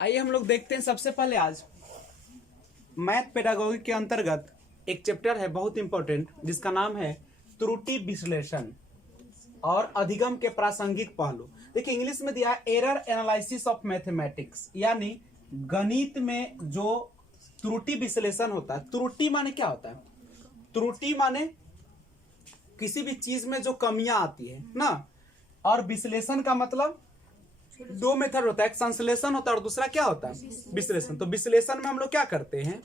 आइए हम लोग देखते हैं। सबसे पहले आज मैथ पेडागोगी के अंतर्गत एक चैप्टर है बहुत इंपॉर्टेंट, जिसका नाम है त्रुटि विश्लेषण और अधिगम के प्रासंगिक पहलू। देखिए इंग्लिश में दिया है एरर एनालिसिस ऑफ मैथमेटिक्स, यानी गणित में जो त्रुटि विश्लेषण होता है। त्रुटि माने क्या होता है? त्रुटि माने किसी भी चीज में जो कमियां आती है ना, और विश्लेषण का मतलब दो मेथड होता है, एक संश्लेषण होता है और दूसरा क्या होता है? विश्लेषण। तो विश्लेषण में हम लोग क्या करते हैं,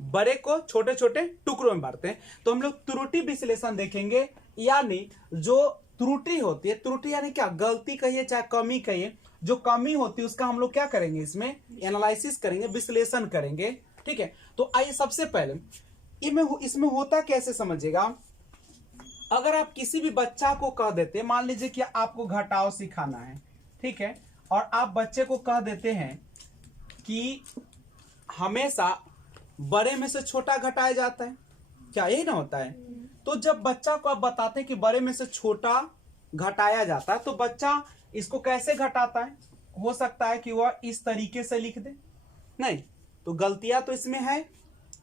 बड़े को छोटे छोटे टुकड़ों में बांटते हैं। तो हम लोग त्रुटि विश्लेषण देखेंगे, यानी जो त्रुटि होती है, त्रुटि यानी क्या, गलती कहिए चाहे कमी कहिए, जो कमी होती है उसका हम लोग क्या करेंगे, इसमें एनालिसिस करेंगे, विश्लेषण करेंगे। ठीक है, तो आइए सबसे पहले इसमें होता कैसे समझिएगा। अगर आप किसी भी बच्चा को कह देते, मान लीजिए कि आपको घटाव सिखाना है, ठीक है, और आप बच्चे को कह देते हैं कि हमेशा बड़े में से छोटा घटाया जाता है, क्या यही ना होता है? तो जब बच्चा को आप बताते हैं कि बड़े में से छोटा घटाया जाता है, तो बच्चा इसको कैसे घटाता है? हो सकता है कि वह इस तरीके से लिख दे, नहीं तो गलतियां तो इसमें है,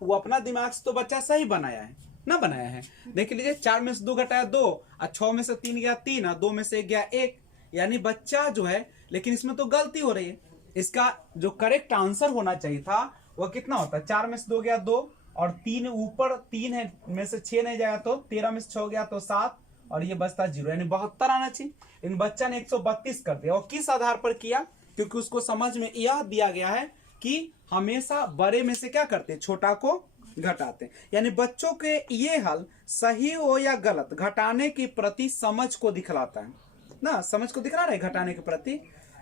वो अपना दिमाग से तो बच्चा सही बनाया है ना, बनाया है। देख लीजिए, 4 में से 2 घटाया 2, और 6 में से 3 गया 3, और 2 में से 1 गया 1, यानी बच्चा जो है, लेकिन इसमें तो गलती हो रही है। इसका जो करेक्ट आंसर होना चाहिए था वह कितना होता है? 4 में से 2 गया 2, और 3 ऊपर 3 है में से 6 नहीं जाएगा तो 13 में से 6 गया तो 7, और ये बचता 0, यानी 72 आना चाहिए। इन बच्चा ने 132 कर दिया। और किस आधार पर किया? क्योंकि उसको समझ में यह दिया गया है कि हमेशा बड़े में से क्या करते हैं, छोटा को घटाते हैं। यानी बच्चों के ये हल सही हो या गलत, घटाने के प्रति समझ को दिखलाता है ना, समझ को दिखला रहा है। घटाने के प्रति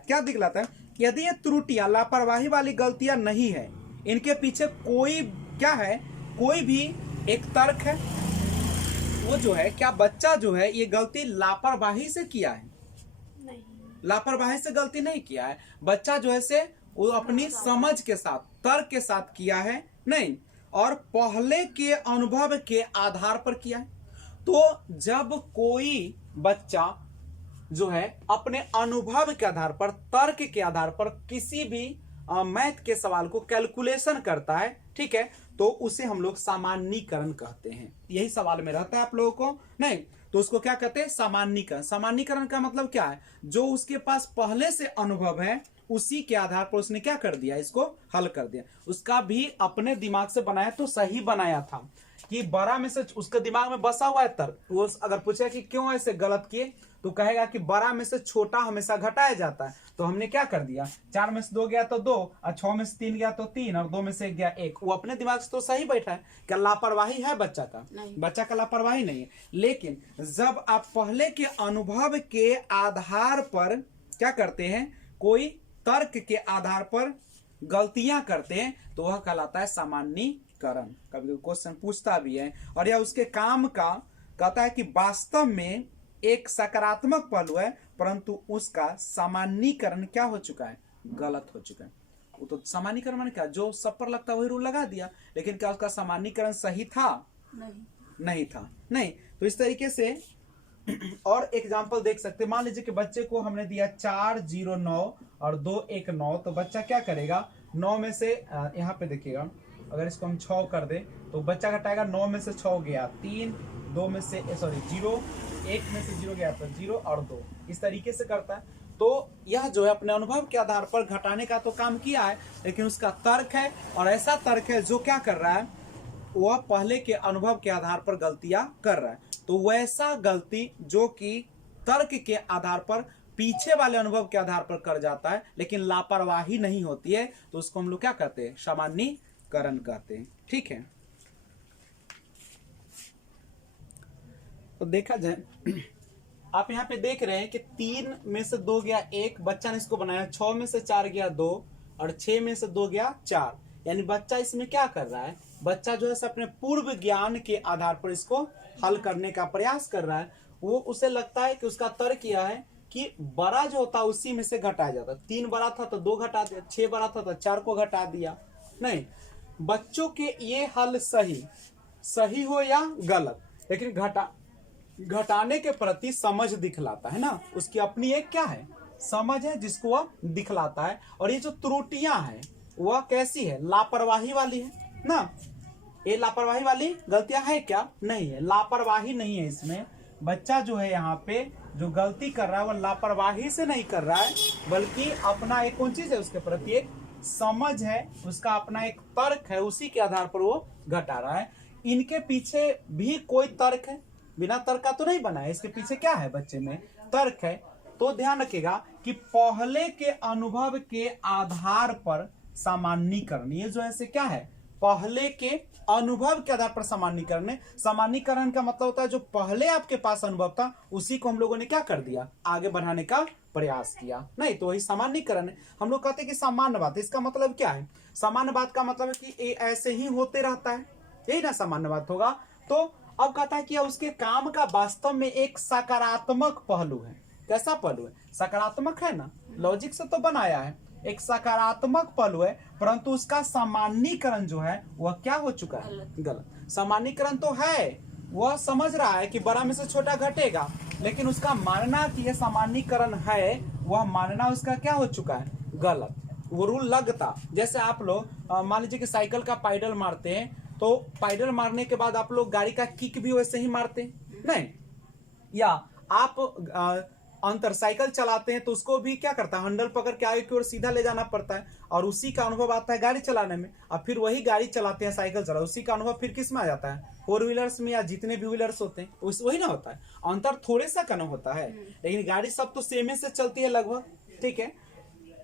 क्या दिखलाता है? यदि ये त्रुटियां, लापरवाही वाली गलतियां नहीं है, इनके पीछे कोई क्या है, कोई भी एक तर्क है, वो जो है, क्या बच्चा जो है ये गलती लापरवाही से किया है? नहीं, लापरवाही से गलती नहीं किया है। बच्चा जो है से वो अपनी समझ के साथ, तर्क के साथ किया है, नहीं, और पहले के अनुभव के आधार पर किया है। तो जब कोई बच्चा जो है अपने अनुभव के आधार पर, तर्क के आधार पर किसी भी मैथ के सवाल को कैलकुलेशन करता है, ठीक है, तो उसे हम लोग सामान्यीकरण कहते हैं। यही सवाल में रहता है आप लोगों को, नहीं तो उसको क्या कहते हैं? सामान्यीकरण। सामान्यीकरण का मतलब क्या है? जो उसके पास पहले से अनुभव है उसी के आधार पर उसने क्या कर दिया, इसको हल कर दिया। उसका भी अपने दिमाग से बनाया तो सही बनाया था, कि बड़ा में से, उसके दिमाग में बसा हुआ है तर्क। वो अगर पूछे कि क्यों ऐसे गलत किए, तो कहेगा कि बड़ा में से छोटा हमेशा घटाया जाता है। तो हमने क्या कर दिया, 4 में से 2 गया तो 2, और 6 में से 3 गया तो 3, और 2 में से 1 गया 1। वो अपने दिमाग से तो सही बैठा है। क्या लापरवाही है बच्चा का? बच्चा का लापरवाही नहीं है। लेकिन जब आप पहले के अनुभव के आधार पर क्या करते हैं, कोई तर्क के आधार पर गलतियां करते हैं, तो वह कहलाता है सामान्यीकरण। कभी क्वेश्चन पूछता भी है, और यह उसके काम का कहता है कि वास्तव में एक सकारात्मक पहलू है, परंतु उसका सामान्यीकरण क्या हो चुका है, गलत हो चुका है। वो तो सामान्यीकरण माने क्या, जो सब पर लगता वही रूल लगा दिया, लेकिन क्या उसका सामान्यीकरण सही था? नहीं था, नहीं। तो इस तरीके से और एग्जाम्पल देख सकते हैं। मान लीजिए कि बच्चे को हमने दिया 4 0 9 और 2 1 9, तो बच्चा क्या करेगा, 9 में से यहाँ पे देखिएगा, अगर इसको हम 6 कर दे तो बच्चा घटाएगा, 9 में से 6 गया 3, 2 में से 0, 1 में से 0 गया तो 0 और 2, इस तरीके से करता है। तो यह जो है अपने अनुभव के आधार पर घटाने का तो काम किया है, लेकिन उसका तर्क है, और ऐसा तर्क है जो क्या कर रहा है, वह पहले के अनुभव के आधार पर गलतियां कर रहा है। तो वैसा गलती जो कि तर्क के आधार पर, पीछे वाले अनुभव के आधार पर कर जाता है, लेकिन लापरवाही नहीं होती है, तो उसको हम लोग क्या कहते हैं, सामान्यीकरण कहते हैं। ठीक है, तो देखा जाए, आप यहाँ पे देख रहे हैं कि 3 में से 2 गया 1, बच्चा ने इसको बनाया। 6 में से 4 गया 2, और 6 में से 2 गया 4, यानी बच्चा इसमें क्या कर रहा है, बच्चा जो है अपने पूर्व ज्ञान के आधार पर इसको हल करने का प्रयास कर रहा है। वो उसे लगता है कि उसका तर्क यह है कि बड़ा जो होता है उसी में से घटाया जाता है। 3 बड़ा था तो 2 घटा दिया, 6 बड़ा था तो 4 को घटा दिया। नहीं, बच्चों के ये हल सही हो या गलत, लेकिन घटाने के प्रति समझ दिखलाता है ना, उसकी अपनी एक क्या है, समझ है जिसको वह दिखलाता है। और ये जो त्रुटियां हैं वह कैसी है, लापरवाही वाली है ना। ये लापरवाही वाली गलतियां है क्या, नहीं है, लापरवाही नहीं है इसमें। बच्चा जो है यहाँ पे जो गलती कर रहा है वह लापरवाही से नहीं कर रहा है, बल्कि अपना एक कौन चीज है उसके प्रति एक समझ है, उसका अपना एक तर्क है, उसी के आधार पर वो घटा रहा है। इनके पीछे भी कोई तर्क है, बिना तर्क का तो नहीं बना है, इसके पीछे क्या है, बच्चे में तर्क है। तो ध्यान रखिएगा कि पहले के अनुभव के आधार पर सामान्यीकरण, ये जो है क्या है, पहले के अनुभव के आधार पर सामान्यीकरण है। सामान्यीकरण का मतलब होता है जो पहले आपके पास अनुभव था उसी को हम लोगों ने क्या कर दिया, आगे बढ़ाने का प्रयास किया, नहीं तो वही सामान्यीकरण है। हम लोग कहते हैं कि सामान्य बात, इसका मतलब क्या है, सामान्य बात का मतलब है कि ये ऐसे ही होते रहता है, यही ना सामान्य बात होगा। तो अब कहता है कि उसके काम का वास्तव में एक सकारात्मक पहलू है। कैसा पहलू है, सकारात्मक है ना, लॉजिक से तो बनाया है, एक सकारात्मक पहलू है, परंतु उसका सामान्यीकरण जो है वह क्या हो चुका है, गलत। सामान्यीकरण तो है, वह समझ रहा है कि बड़ा में से छोटा घटेगा, लेकिन उसका मानना कि यह सामान्यीकरण है, वह मानना उसका क्या हो चुका है, गलत। वो रूल लगता, जैसे आप लोग मान लीजिए कि साइकिल का पाइडल मारते हैं, तो पाइडल मारने के बाद आप लोग गाड़ी का किक भी वैसे ही मारते हैं, नहीं, या आप अंतर साइकिल चलाते हैं तो उसको भी क्या करता है, हैंडल पकड़ के आगे की ओर सीधा ले जाना पड़ता है, और उसी का अनुभव आता है गाड़ी चलाने में। और फिर वही गाड़ी चलाते हैं, साइकिल चला, उसी का अनुभव फिर किस में आ जाता है, 4 व्हीलर्स में, या जितने भी व्हीलर्स होते हैं वही ना होता है। अंतर थोड़े सा कम होता है, लेकिन गाड़ी सब तो सेमे से चलती है लगभग, ठीक है,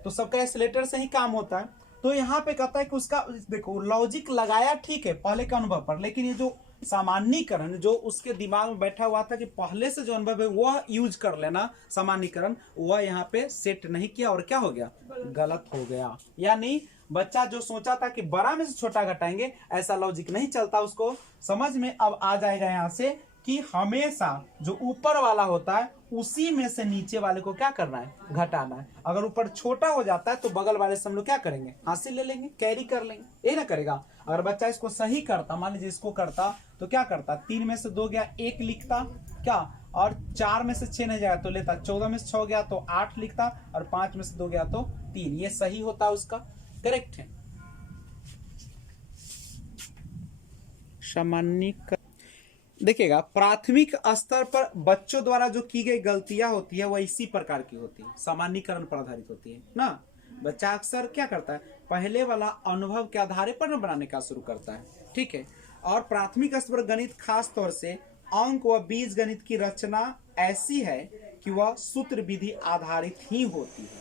तो सबका एक्सीलेटर से ही काम होता है। तो यहाँ पे कहता है कि उसका देखो लॉजिक लगाया ठीक है पहले के अनुभव पर, लेकिन ये जो सामान्यीकरण जो उसके दिमाग में बैठा हुआ था कि पहले से जो अनुभव है वह यूज कर लेना, सामान्यीकरण वह यहाँ पे सेट नहीं किया, और क्या हो गया, गलत हो गया। यानी बच्चा जो सोचा था कि बड़ा में से छोटा घटाएंगे, ऐसा लॉजिक नहीं चलता, उसको समझ में अब आ जाएगा यहाँ से कि हमेशा जो ऊपर वाला होता है उसी में से नीचे वाले को क्या करना है, घटाना है। अगर ऊपर छोटा हो जाता है तो बगल वाले से हम लोग क्या करेंगे, हासिल ले लेंगे, कैरी कर लेंगे, ये ना करेगा। अगर बच्चा इसको सही करता, मान लीजिए इसको करता, तो क्या करता, 3 में से 2 गया 1 लिखता क्या, और 4 में से 6 नहीं जाएगा तो लेता, 14 में से 6 गया तो 8 लिखता, और 5 में से 2 गया तो 3, ये सही होता उसका, करेक्ट है। सामान्यीकरण देखिएगा, प्राथमिक स्तर पर बच्चों द्वारा जो की गई गलतियां होती है वह इसी प्रकार की होती है, सामान्यीकरण पर आधारित होती है ना। बच्चा अक्सर क्या करता है, पहले वाला अनुभव के आधार पर बनाने का शुरू करता है, ठीक है। और प्राथमिक स्तर पर गणित खास तौर से अंक व बीज गणित की रचना ऐसी है कि वह सूत्र विधि आधारित ही होती है।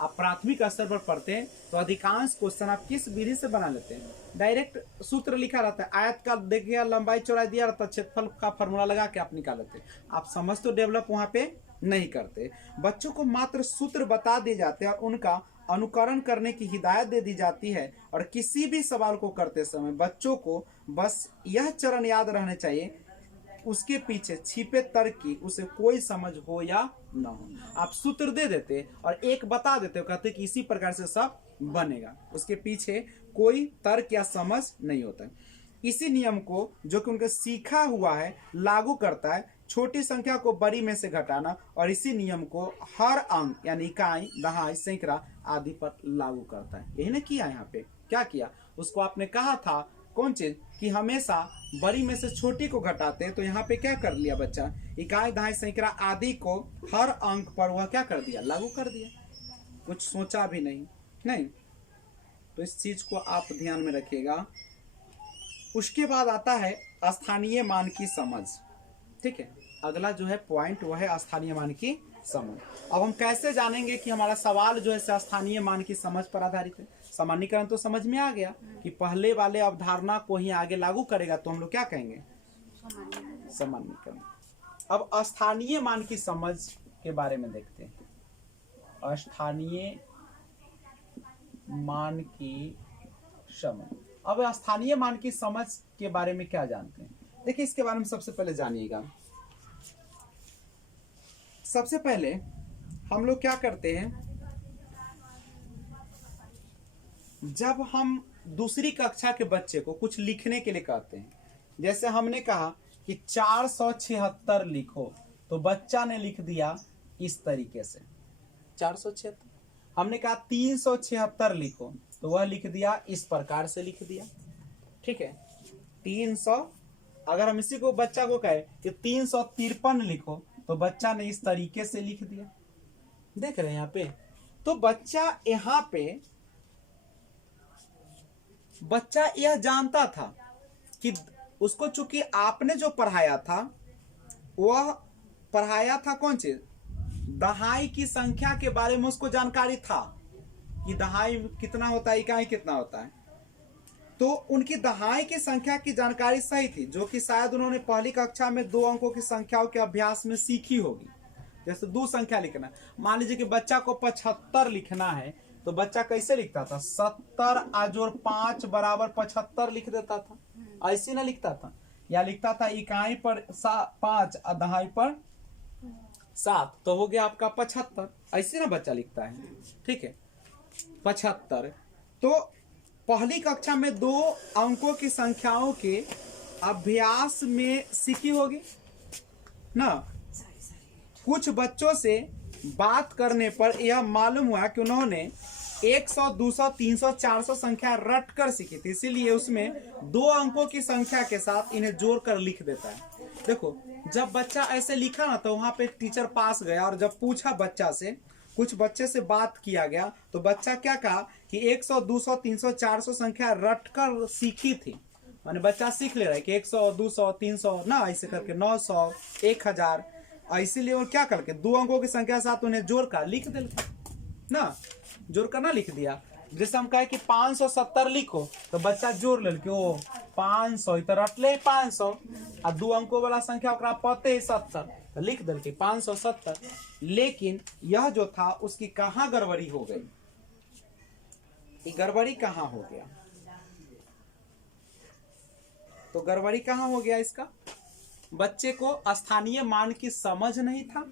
आप प्राथमिक स्तर पर पढ़ते हैं तो अधिकांश क्वेश्चन आप किस विधि से बना लेते हैं, डायरेक्ट सूत्र लिखा रहता है, आयत का देखिए लंबाई चौड़ाई दिया रहता है, क्षेत्रफल का फॉर्मूला लगा के आप निकाल लेते हैं। आप समझ तो डेवलप वहां पे नहीं करते, बच्चों को मात्र सूत्र बता दिए जाते हैं और उनका अनुकरण करने की हिदायत दे दी जाती है। और किसी भी सवाल को करते समय बच्चों को बस यह चरण याद रहने चाहिए, उसके पीछे छिपे तर्क की उसे कोई समझ हो या ना हो। आप सूत्र दे देते और एक बता देते हो, कहते कि इसी प्रकार से सब बनेगा, उसके पीछे कोई तर्क या समझ नहीं होता है। इसी नियम को जो कि उनका सीखा हुआ है लागू करता है, छोटी संख्या को बड़ी में से घटाना, और इसी नियम को हर अंक यानी इकाई, दहाई, सैकड़ा आदि पर लागू करता है। यही ना किया, यहाँ पे क्या किया, उसको आपने कहा था कौन चीज कि हमेशा बड़ी में से छोटी को घटाते हैं, तो यहाँ पे क्या कर लिया बच्चा, इकाई, दहाई, सैकड़ा आदि को हर अंक पर वह क्या कर दिया, लागू कर दिया, कुछ सोचा भी नहीं। तो इस चीज को आप ध्यान में रखिएगा। उसके बाद आता है स्थानीय मान की समझ, ठीक है। अगला जो है पॉइंट वह है स्थानीय मान की समझ। अब हम कैसे जानेंगे कि हमारा सवाल जो है स्थानीय मान की समझ पर आधारित है। सामान्यीकरण तो समझ में आ गया कि पहले वाले अवधारणा को ही आगे लागू करेगा, तो हम लोग क्या कहेंगे, सामान्यीकरण। अब स्थानीय मान की समझ के बारे में देखते हैं। स्थानीय मान की समझ, अब स्थानीय मान की समझ के बारे में क्या जानते हैं, देखिए इसके बारे में सबसे पहले जानिएगा। सबसे पहले हम लोग क्या करते हैं, जब हम दूसरी कक्षा के बच्चे को कुछ लिखने के लिए कहते हैं, जैसे हमने कहा कि 476 लिखो, तो बच्चा ने लिख दिया इस तरीके से, 476। हमने कहा 376 लिखो, तो वह लिख दिया, इस प्रकार से लिख दिया। ठीक है, 300, अगर हम इसी को बच्चा को कहे कि 353 लिखो, तो बच्चा ने इस तरीके से लिख दिया। देख रहे हैं यहाँ पे। तो बच्चा यह जानता था कि उसको, चूंकि आपने जो पढ़ाया था वह पढ़ाया था कौन चीज, दहाई की संख्या के बारे में उसको जानकारी था कि दहाई कितना होता है, इकाई कितना होता है। तो उनकी दहाई की संख्या की जानकारी सही थी, जो कि शायद उन्होंने पहली कक्षा में 2 अंकों की संख्याओं के अभ्यास में सीखी होगी। जैसे 2 संख्या लिखना, मान लीजिए कि बच्चा को 75 लिखना है, तो बच्चा कैसे लिखता था, 70 + 5 = 75 लिख देता था। ऐसे ना लिखता था, या लिखता था इकाई पर 5 और दहाई पर 7, तो हो गया आपका 75। ऐसे ना बच्चा लिखता है। ठीक है, 75। तो पहली कक्षा में 2 अंकों की संख्याओं के अभ्यास में सीखी होगी ना। कुछ बच्चों से बात करने पर यह मालूम हुआ कि उन्होंने 100, 200, 300, 400 संख्या रट कर सीखी थी, इसीलिए उसमें 2 अंकों की संख्या के साथ इन्हें जोड़कर लिख देता है। देखो, जब बच्चा ऐसे लिखा ना, तो वहां पे टीचर पास गया और जब पूछा बच्चा से, कुछ बच्चे से बात किया गया, तो बच्चा क्या कहा कि 100, 200, 300, 400 संख्या रट कर सीखी थी। माने बच्चा सीख ले रहा है कि 100, 200, 300 ना, ऐसे करके 900, 1000, इसीलिए वो क्या करके 2 अंकों की संख्या साथ उन्हें जोड़कर लिख दे ना, जोड़कर ना लिख दिया। जैसे हम कहे कि 570 लिखो, तो बच्चा जोड़ ले कि ओ 500 तो रट ले 500, और 2 अंकों वाला संख्या ओकरा पते ही 70, तो लिख दल के 570। लेकिन यह जो था उसकी कहाँ गड़बड़ी हो गई, ये गड़बड़ी कहाँ हो गया, तो गड़बड़ी कहाँ हो गया इसका, बच्चे को स्थानीय मान की समझ नहीं था।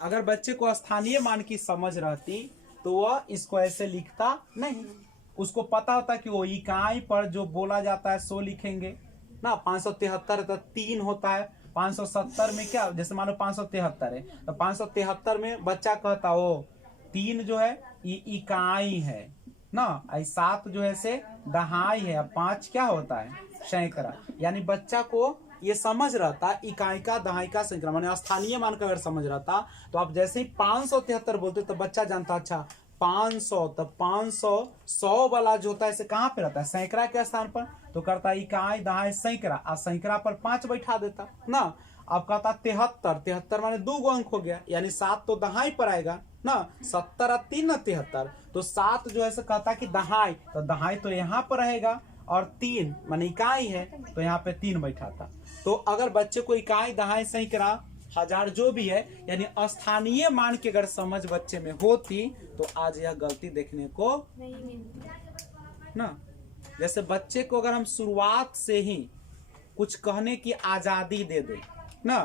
अगर बच्चे को स्थानीय मान की समझ रहती तो वह इसको ऐसे लिखता नहीं। उसको पता होता कि वो इकाई पर जो बोला जाता है सो लिखेंगे ना। 573 तो 3 होता है, 570 में क्या, जैसे मानो 573 है, तो 573 में बच्चा कहता वो 3 जो है ये इकाई है ना, 7 जो है से दहाई है, 5 क्या होता है, सैकड़ा। यानी बच्चा को ये समझ रहता इकाई का, दहाई का, सैकड़ा, माने स्थानीय मान का अगर समझ रहता, तो आप जैसे ही 573 बोलते तो बच्चा जानता अच्छा 500, तो 500 100 वाला जो होता है इसे कहाँ पे रहता है, सैकड़ा के स्थान पर, तो करता इकाई, दहाई, सैकड़ा, और सैकड़ा पर 5 बैठा देता ना। अब कहता 73, 73 माने 2 अंक हो गया, यानी 7 तो दहाई पर आएगा ना, 70 और 3 ना 73, तो 7 जो है से कहता कि दहाई, तो दहाई तो यहाँ पर रहेगा, और 3 माने इकाई है, तो यहाँ पे 3 बैठाता। तो अगर बच्चे को इकाई, दहाई, सैकड़ा, हजार जो भी है, यानी स्थानीय मान की अगर समझ बच्चे में होती, तो आज यह गलती देखने को नहीं मिलती ना। जैसे बच्चे को अगर हम शुरुआत से ही कुछ कहने की आजादी दे दे ना,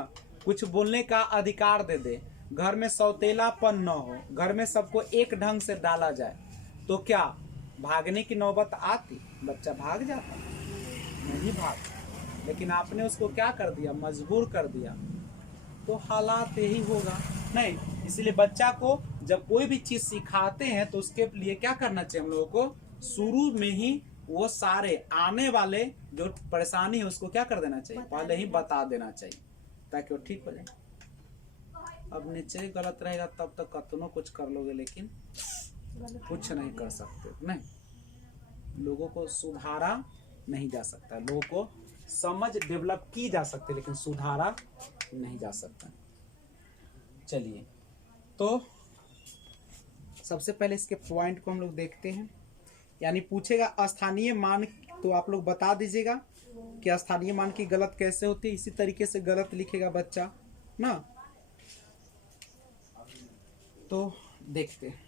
कुछ बोलने का अधिकार दे दे, घर में सौतेलापन न हो, घर में सबको एक ढंग से डाला जाए, तो क्या भागने की नौबत आती, बच्चा भाग जाता, नहीं भाग। लेकिन आपने उसको क्या कर दिया, मजबूर कर दिया, तो हालात यही होगा नहीं। इसलिए बच्चा को जब कोई भी चीज सिखाते हैं तो उसके लिए क्या करना चाहिए, हम लोगों को शुरू में ही वो सारे आने वाले जो परेशानी है उसको क्या कर देना चाहिए, पहले ही बता देना चाहिए, ताकि वो ठीक हो जाए। अब नीचे गलत रहेगा तब तक कतनो कुछ कर लोगे, लेकिन कुछ नहीं कर सकते। नहीं, लोगों को सुधारा नहीं जा सकता, लोगों को समझ डेवलप की जा सकती, लेकिन सुधारा नहीं जा सकता। चलिए, तो सबसे पहले इसके पॉइंट को हम लोग देखते हैं। यानी पूछेगा स्थानीय मान, तो आप लोग बता दीजिएगा कि स्थानीय मान की गलत कैसे होती है, इसी तरीके से गलत लिखेगा बच्चा ना। तो देखते हैं,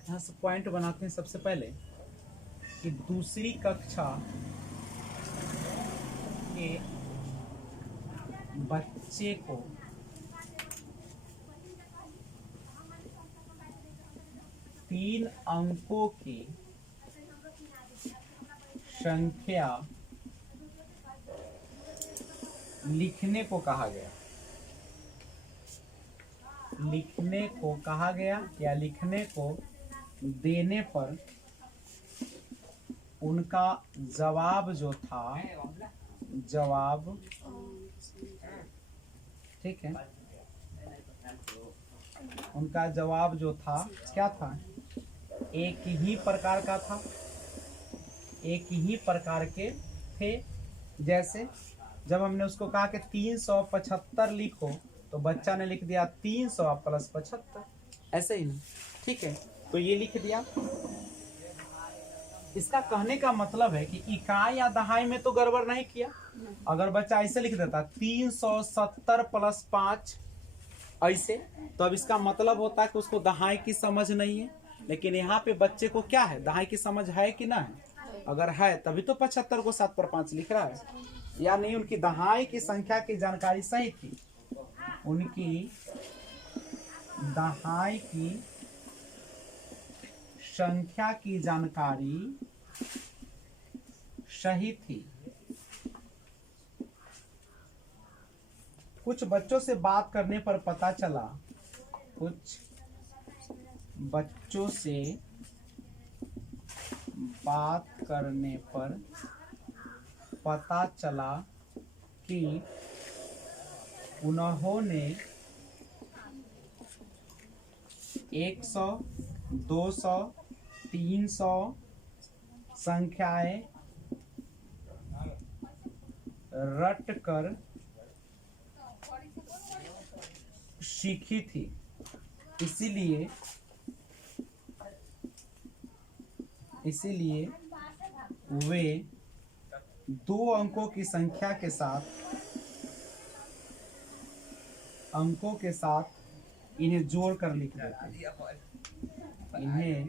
यहाँ से पॉइंट बनाते हैं। सबसे पहले कि दूसरी कक्षा के बच्चे को तीन अंकों की संख्या लिखने को कहा गया। लिखने को कहा गया या लिखने को देने पर उनका जवाब जो था, जवाब, ठीक है, उनका जवाब जो था क्या था, एक ही प्रकार का था, एक ही प्रकार के थे। जैसे जब हमने उसको कहा कि 375 लिखो तो बच्चा ने लिख दिया 300 प्लस 75, ऐसे ही ना, ठीक है। तो ये लिख दिया। इसका कहने का मतलब है कि इकाई या दहाई में तो गड़बड़ नहीं किया। अगर बच्चा ऐसे लिख देता 370 प्लस 5 ऐसे, तो अब इसका मतलब होता है कि उसको दहाई की समझ नहीं है। लेकिन यहाँ पे बच्चे को क्या है, दहाई की समझ है कि ना है? अगर है तभी तो 75 को 7 पर 5 लिख रहा है। या नहीं, उनकी दहाई की संख्या की जानकारी सही थी, उनकी दहाई की संख्या की जानकारी सही थी। कुछ बच्चों से बात करने पर पता चला, कुछ बच्चों से बात करने पर पता चला कि उन्होंने 100, 200, 300 संख्याएं रट कर सीखी थी। इसीलिए वे 2 अंकों की संख्या के साथ इन्हें जोड़कर लिख देते हैं। इन्हें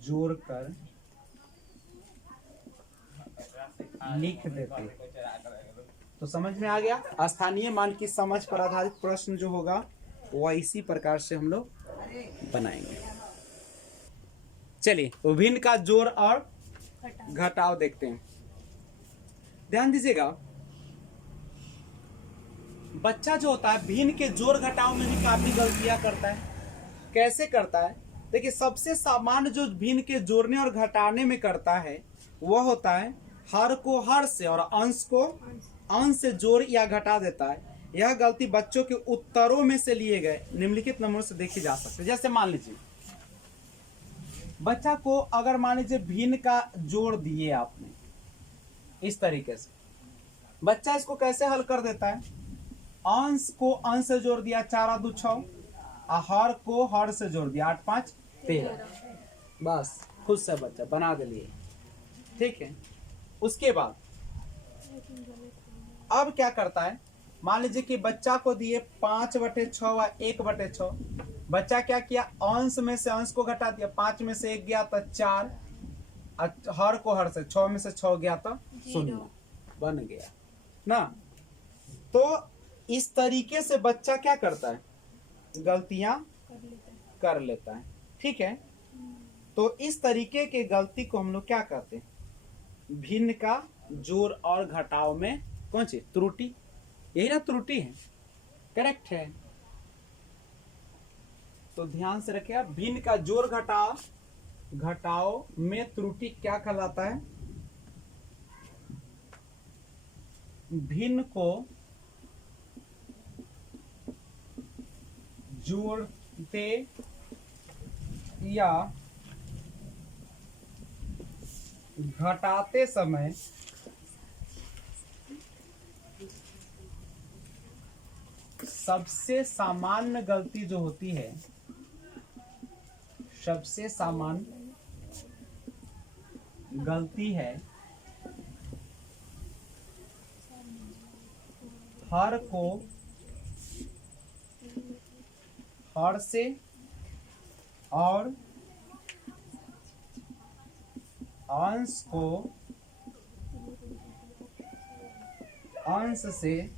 जोड़कर लिख देते हैं। तो समझ में आ गया। स्थानीय मान की समझ पर आधारित प्रश्न जो होगा वह इसी प्रकार से हम लोग बनाएंगे। चलिए विभिन्न का जोड़ और घटाव देखते हैं। ध्यान दीजिएगा, बच्चा जो होता है भिन्न के जोड़ घटाव में भी काफी गलतियां करता है। कैसे करता है? देखिए, सबसे सामान्य जो भिन्न के जोड़ने और घटाने में करता है वह होता है हर को हर से और अंश को अंश से जोड़ या घटा देता है। यह गलती बच्चों के उत्तरों में से लिए गए निम्नलिखित नंबरों से देखी जा सकती है। जैसे मान लीजिए बच्चा को अगर मान लीजिए भिन्न का जोड़ दिए आपने, इस तरीके से बच्चा इसको कैसे हल कर देता है? अंश को अंश से जोड़ दिया 4 2 6, हर को हर से जोड़ दिया 8 5 13, बस खुद से बच्चा बना दे लिए। ठीक है, उसके बाद अब क्या करता है? मान लीजिए कि बच्चा को दिए 5/6 व 1/6। बच्चा क्या किया? अंश में से अंश को घटा दिया, 5 में से 1 गया तो 4, हर को हर से 6 में से 6 गया तो 0 बन गया ना। तो इस तरीके से बच्चा क्या करता है? गलतियां कर लेता है। ठीक है, तो इस तरीके के गलती को हम लोग क्या कहते हैं? भिन्न का जोड़ और घटाव में कौन सी त्रुटि? यही ना त्रुटि है, करेक्ट है। तो ध्यान से रखिए, भिन्न का जोड़ घटाव में त्रुटि क्या कहलाता है? भिन्न को जोड़ते या घटाते समय सबसे सामान्य गलती जो होती है, सबसे सामान्य गलती है हर को हर से और अंश को अंश से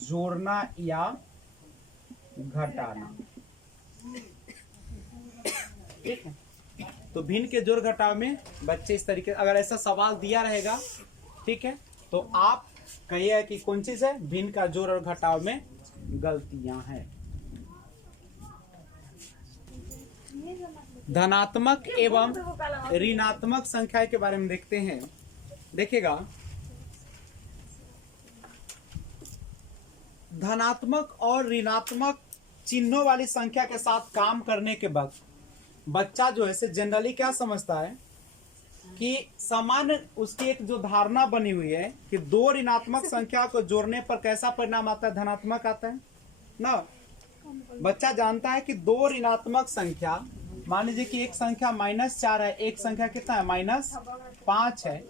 जोड़ना या घटाना। ठीक है, तो भिन्न के जोड़ घटाव में बच्चे इस तरीके, अगर ऐसा सवाल दिया रहेगा, ठीक है, तो आप कहिए कि कौन चीज है, भिन्न का जोड़ और घटाव में गलतियां हैं। धनात्मक एवं ऋणात्मक संख्या के बारे में देखते हैं। देखिएगा, धनात्मक और ऋणात्मक चिन्हों वाली संख्या के साथ काम करने के बाद बच्चा जो है जनरली क्या समझता है कि सामान्य उसकी एक जो धारणा बनी हुई है कि दो ऋणात्मक संख्या को जोड़ने पर कैसा परिणाम आता है, धनात्मक आता है ना। बच्चा जानता है कि दो ऋणात्मक संख्या, मान लीजिए कि एक संख्या -4 है, एक संख्या कितना है -5 है,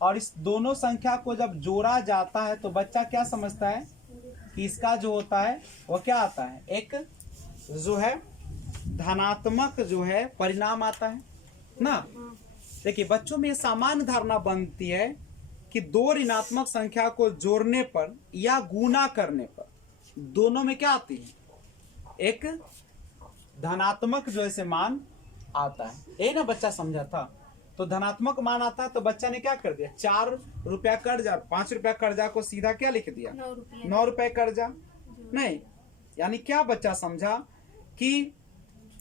और इस दोनों संख्या को जब जोड़ा जाता है तो बच्चा क्या समझता है कि इसका जो होता है वो क्या आता है, एक जो है धनात्मक जो है परिणाम आता है ना। देखिए, बच्चों में सामान्य धारणा बनती है कि दो ऋणात्मक संख्या को जोड़ने पर या गुणा करने पर दोनों में क्या आती है, एक धनात्मक जो है मान आता है। ये ना बच्चा समझा था। तो धनात्मक मान आता है तो बच्चा ने क्या कर दिया, 4 रुपया कर्जा, 5 रुपया कर्जा को सीधा क्या लिख दिया, 9 रुपए कर्जा। नहीं, यानी क्या बच्चा समझा कि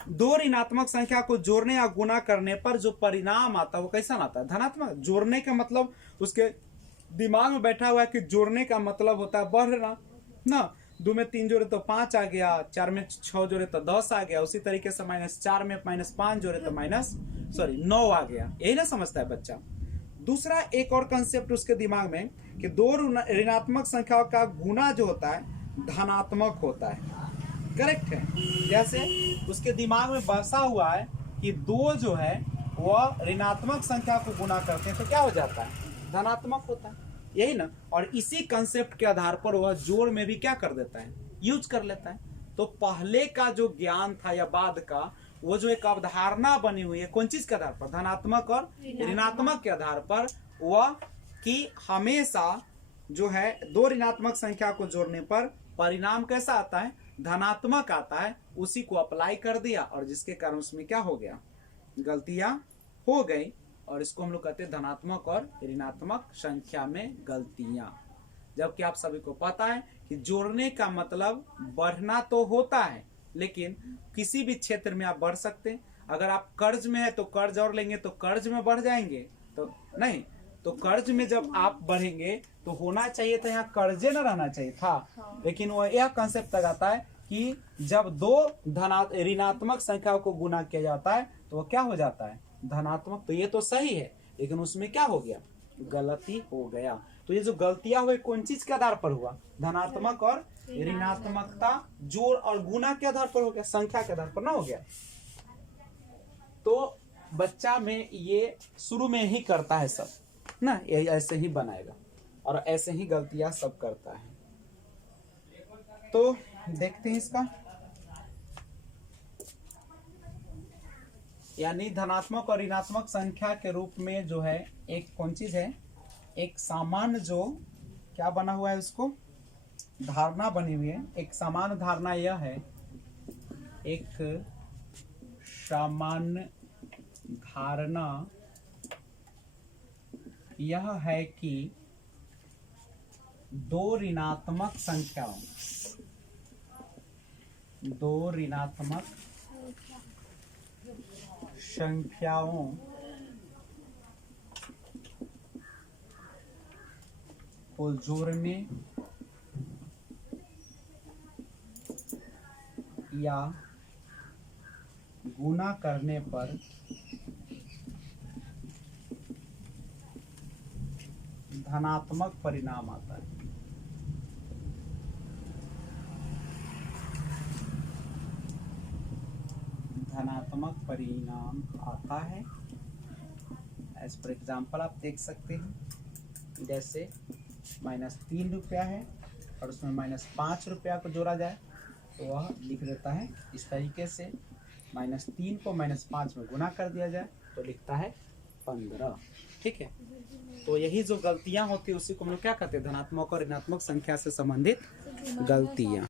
दो ऋणात्मक संख्या को जोड़ने या गुणा करने पर जो परिणाम आता है वो कैसा आता है, धनात्मक। जोड़ने का मतलब उसके दिमाग में बैठा हुआ है कि जोड़ने का मतलब होता है बढ़ना ना। 2 में 3 जोड़े तो 5 आ गया, 4 में 6 जोड़े तो 10 आ गया, उसी तरीके से -4 में -5 जोड़े तो 9 आ गया। यही ना समझता है बच्चा। दूसरा एक और कंसेप्ट उसके दिमाग में कि दो ऋणात्मक संख्याओं का गुणा जो होता है धनात्मक होता है। करेक्ट है। जैसे उसके दिमाग में बसा हुआ है कि दो जो है वह ऋणात्मक संख्या को गुणा करते हैं तो क्या हो जाता है, धनात्मक होता है। यही ना। और इसी कंसेप्ट के आधार पर वह जोड़ में भी क्या कर देता है, यूज कर लेता है। तो पहले का जो ज्ञान था या बाद का, वो जो एक अवधारणा बनी हुई है कौन चीज के आधार पर, धनात्मक और ऋणात्मक के आधार पर, वह कि हमेशा जो है दो ऋणात्मक संख्या को जोड़ने पर परिणाम कैसा आता है, धनात्मक आता है। उसी को अप्लाई कर दिया और जिसके कारण उसमें क्या हो गया, गलतियां हो गई। और इसको हम लोग कहते हैं धनात्मक और ऋणात्मक संख्या में गलतियां। जबकि आप सभी को पता है कि जोड़ने का मतलब बढ़ना तो होता है, लेकिन किसी भी क्षेत्र में आप बढ़ सकते हैं। अगर आप कर्ज में है तो कर्ज और लेंगे तो कर्ज में बढ़ जाएंगे, तो नहीं, तो कर्ज में जब आप बढ़ेंगे तो होना चाहिए था यहाँ कर्जे न रहना चाहिए था। लेकिन वो यह कंसेप्ट लगाता है कि जब दो ऋणात्मक संख्याओं को गुना किया जाता है तो वो क्या हो जाता है, धनात्मक। तो ये तो सही है, लेकिन उसमें क्या हो गया, गलती हो गया। तो ये जो गलतियां हुई कौन चीज के आधार पर हुआ, धनात्मक और ऋणात्मकता जोड़ और गुना के आधार पर हो गया, संख्या के आधार पर ना हो गया। तो बच्चा में ये शुरू में ही करता है सब ना, ये ऐसे ही बनाएगा और ऐसे ही गलतियां सब करता है। तो देखते हैं इसका, यानी धनात्मक और ऋणात्मक संख्या के रूप में जो है एक कौन चीज है, एक सामान्य जो क्या बना हुआ है, उसको धारणा बनी हुई है। एक सामान्य धारणा यह है, एक सामान्य धारणा यह है कि दो ऋणात्मक संख्याओं को जोड़ने या गुणा करने पर धनात्मक परिणाम आता है। धनात्मक परिणाम आता है। एज पर एग्जाम्पल आप देख सकते हैं, जैसे -3 रुपया है और उसमें -5 रुपया को जोड़ा जाए तो वह लिख देता है इस तरीके से, -3 को -5 में गुना कर दिया जाए तो लिखता है 15। ठीक है। तो यही जो गलतियां होती है उसी को हम लोग क्या कहते हैं, धनात्मक और ऋणात्मक संख्या से संबंधित गलतियां।